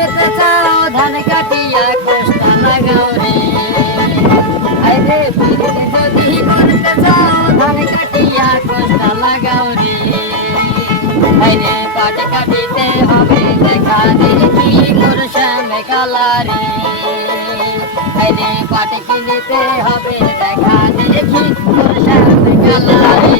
করতে চাও ধান কাটিয়া কষ্ট লাগাও রে আইরে পিরিতি যদি করতে চাও ধান কাটিয়া কষ্ট লাগাও রে আইরে পাট কাটিতে হবে দেখা দেখি মোর শ্যামে কালারে আইরে পাট কিনিতে হবে দেখা দেখি মোর শ্যামে কালারে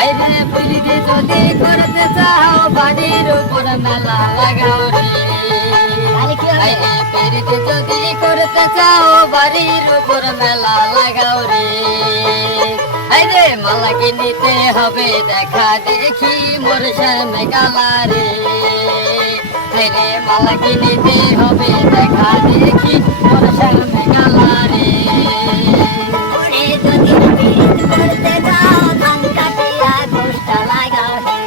আইরে পিরিতি যদি করতে চাও বাড়ির উপর মেলা লাগাও রে আইরে পিরিতি যদি করতে চাও বাড়ির উপর মেলা লাগাও রে আইরে মালা কিনিতে হবে দেখা দেখি মোর শ্যামে কালারে আইরে মালা কিনিতে হবে দেখা দেখি মোর শ্যামে কালারে যদি পিরিতি করতে চাও ধান কাটিয়া কষ্ট লাগাও রে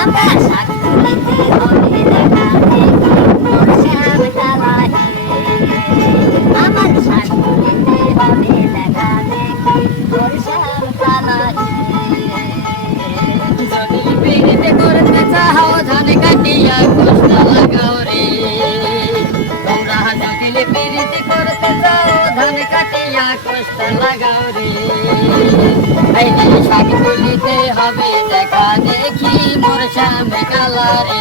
আমরা শাক তুলিতে হবে দেখা দেখি মোর শ্যামে কালারে আমার শাক তুলিতে হবে দেখা দেখি মোর শ্যামে কালারে যদি পিরিতি করতে চাও ধান কাটিয়া কষ্ট লাগাও রে তোমরা যদি পিরিতি করতে চাও ধান কাটিয়া কষ্ট লাগাও রে আইরে শাক তুলিতে হবে দেখা দেখি মোর শ্যামে কালারে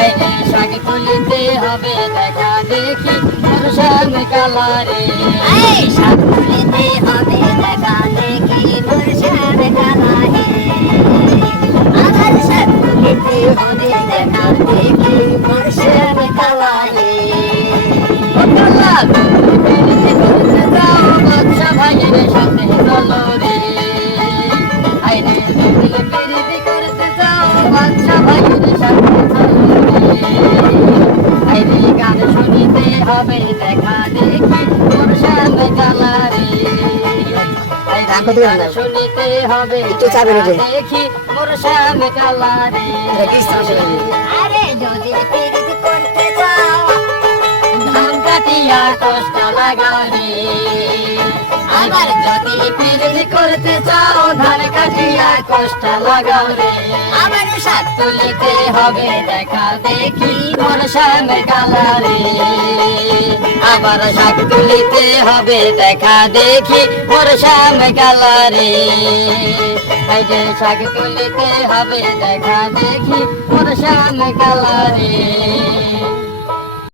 আইরে শাক তুলিতে হবে দেখা দেখি মোর শ্যামে কালারে এই শাক তুলিতে হবে দেখা দেখি মোর শ্যামে কালারে আমার শাক তুলিতে হবে দেখা দেখি মোর শ্যামে কালারে পিরিতি করতে যাও বাদশা ভাইয়ের সাথে চলো রে আইরে যদি পিরিতি করতে যাও বাদশা ভাইয়ের সাথে চলো রে আইরে গান শুনিতে হবে দেখা দেখি মোর শ্যামে কালারে গান শুনিতে হবে দেখি মোর শ্যামে কালারে আরে যদি পিরিতি করতে যাও ধান কাটিয়া কষ্ট লাগাও রে আবার যদি পিরিতি করতে চাও ধান কাটিয়া কষ্ট লাগাও রে আবার শাক তুলিতে হবে দেখা দেখি মোর শ্যামে কালারে আবার শাক তুলিতে হবে দেখা দেখি মোর শ্যামে কালারে আইরে শাক তুলিতে হবে দেখা দেখি মোর শ্যামে কালারে